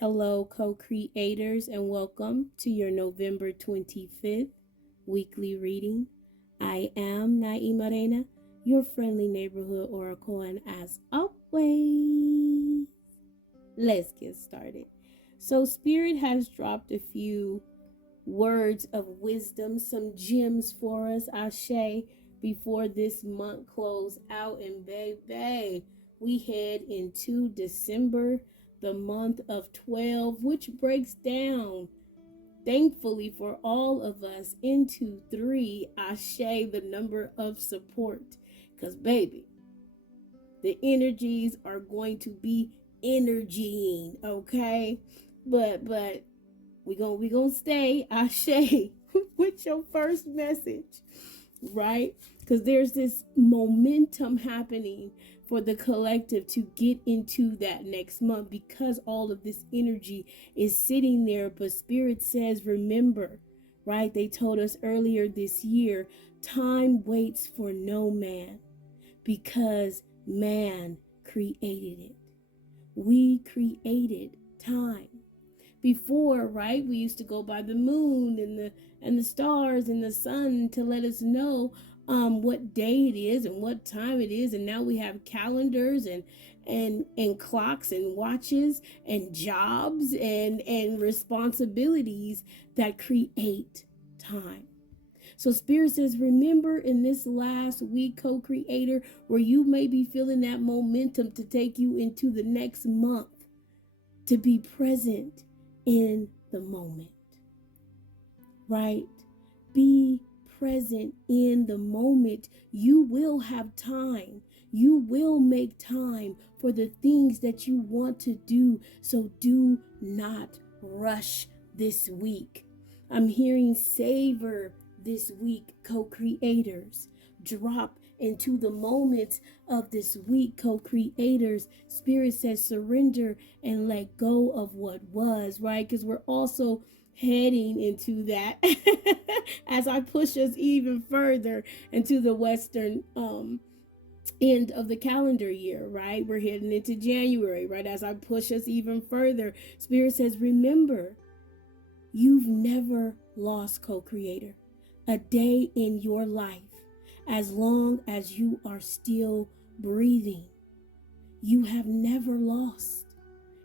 Hello, co-creators, and welcome to your November 25th weekly reading. I am nyemareina, your friendly neighborhood oracle, and as always, let's get started. So, Spirit has dropped a few words of wisdom, some gems for us, Ashe, before this month close out. And baby, we head into December, the month of 12, which breaks down, thankfully for all of us, into three, Ashe, the number of support. Because, baby, the energies are going to be energying, okay? But we gonna stay Ashe with your first message, right? Because there's this momentum happening for the collective to get into that next month because all of this energy is sitting there. But Spirit says, remember, right? They told us earlier this year, time waits for no man because man created it. We created time. Before, right, we used to go by the moon and the stars and the sun to let us know what day it is and what time it is. And now we have calendars and clocks and watches and jobs and responsibilities that create time. So Spirit says, remember in this last week, co-creator, where you may be feeling that momentum to take you into the next month, to be present in the moment, right? Be present in the moment. You will have time. You will make time for the things that you want to do. So do not rush this week. I'm hearing savor this week, co-creators. Drop into the moments of this week, co-creators. Spirit says surrender and let go of what was, right? Because we're also heading into that as I push us even further into the western end of the calendar year, right? We're heading into January, right? As I push us even further, Spirit says, remember, you've never lost, co-creator, a day in your life. As long as you are still breathing, you have never lost.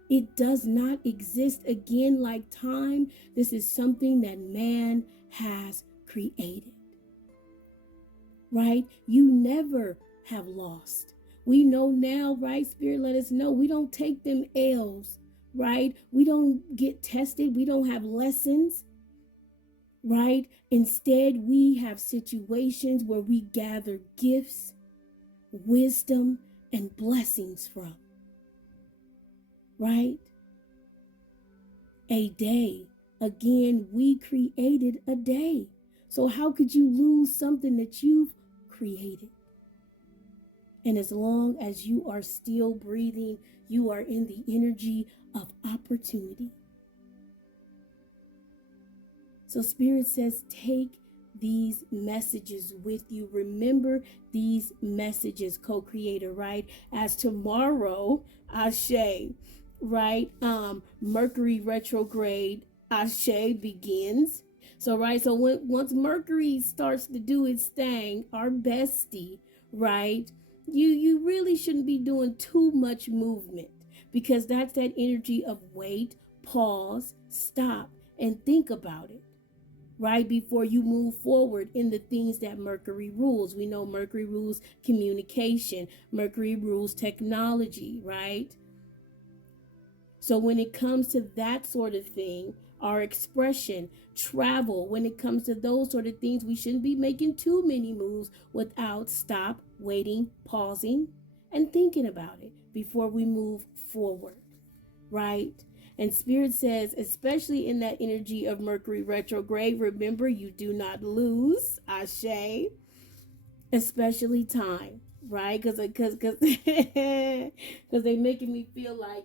It does not exist again like time. This is something that man has created, right? You never have lost. We know now, right? Spirit let us know we don't take them L's, right? We don't get tested. We don't have lessons, right? Instead, we have situations where we gather gifts, wisdom, and blessings from, right? A day. Again, we created a day. So how could you lose something that you've created? And as long as you are still breathing, you are in the energy of opportunity. So Spirit says, take these messages with you. Remember these messages, co-creator, right? As tomorrow, Ashe, right? Mercury retrograde, Ashe begins. So, right? So once Mercury starts to do its thing, our bestie, right? You really shouldn't be doing too much movement because that's that energy of wait, pause, stop, and think about it, right? Before you move forward in the things that Mercury rules. We know Mercury rules communication, Mercury rules technology, right? So when it comes to that sort of thing, our expression, travel, when it comes to those sort of things, we shouldn't be making too many moves without stop, waiting, pausing, and thinking about it before we move forward, right? And Spirit says, especially in that energy of Mercury retrograde, remember you do not lose, Ashe, especially time, right? Because they making me feel like,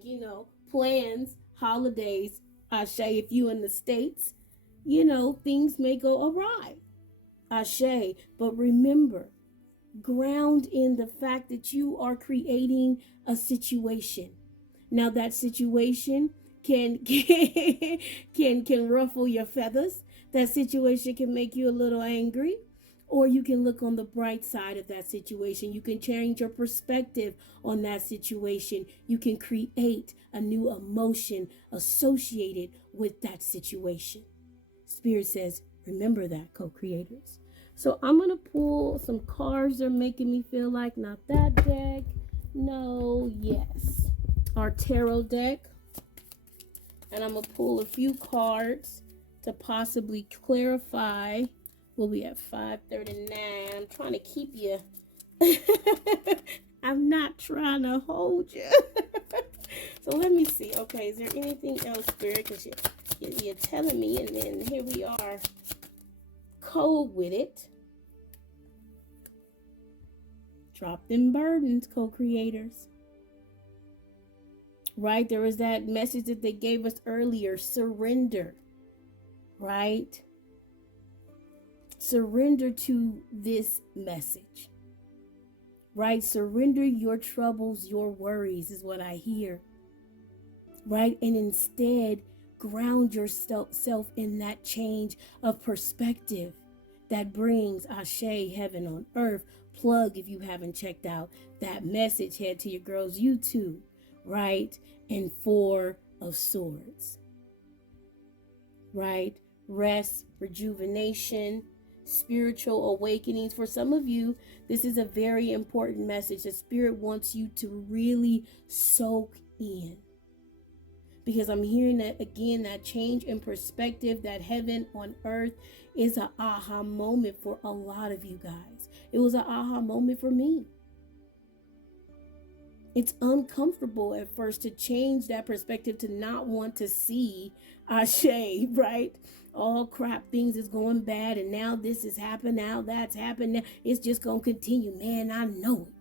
plans, holidays, Ashe, if you in the States, things may go awry, Ashe. But remember, ground in the fact that you are creating a situation. Now that situation can ruffle your feathers. That situation can make you a little angry. Or you can look on the bright side of that situation. You can change your perspective on that situation. You can create a new emotion associated with that situation. Spirit says, remember that, co-creators. So I'm going to pull some cards that are making me feel like not that deck. No, yes. Our tarot deck. And I'm going to pull a few cards to possibly clarify. We'll be at 5:39. I'm trying to keep you. I'm not trying to hold you. So let me see. Okay, is there anything else, Spirit? Because you're telling me, and then here we are. Cold with it. Drop them burdens, co-creators. Right? There was that message that they gave us earlier. Surrender. Right? Surrender to this message. Right? Surrender your troubles, your worries is what I hear. Right? And instead, ground yourself in that change of perspective that brings Ashe, heaven on earth. Plug, if you haven't checked out that message, head to your girl's YouTube, right? And 4 of Swords, right? Rest, rejuvenation, spiritual awakenings. For some of you, this is a very important message. The Spirit wants you to really soak in. Because I'm hearing that again, that change in perspective, that heaven on earth is an aha moment for a lot of you guys. It was an aha moment for me. It's uncomfortable at first to change that perspective, to not want to see Ashe, right? All crap, things is going bad, and now this has happened, now that's happened, now it's just going to continue. Man, I know it,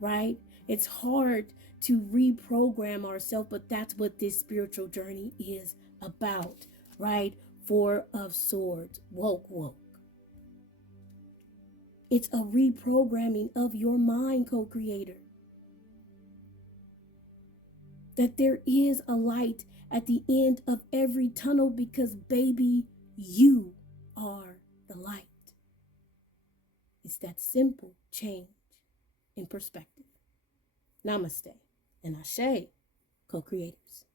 right? It's hard to reprogram ourselves, but that's what this spiritual journey is about, right? 4 of Swords, woke. It's a reprogramming of your mind, co-creator. That there is a light at the end of every tunnel, because baby, you are the light. It's that simple change in perspective. Namaste and Ashe, co-creators.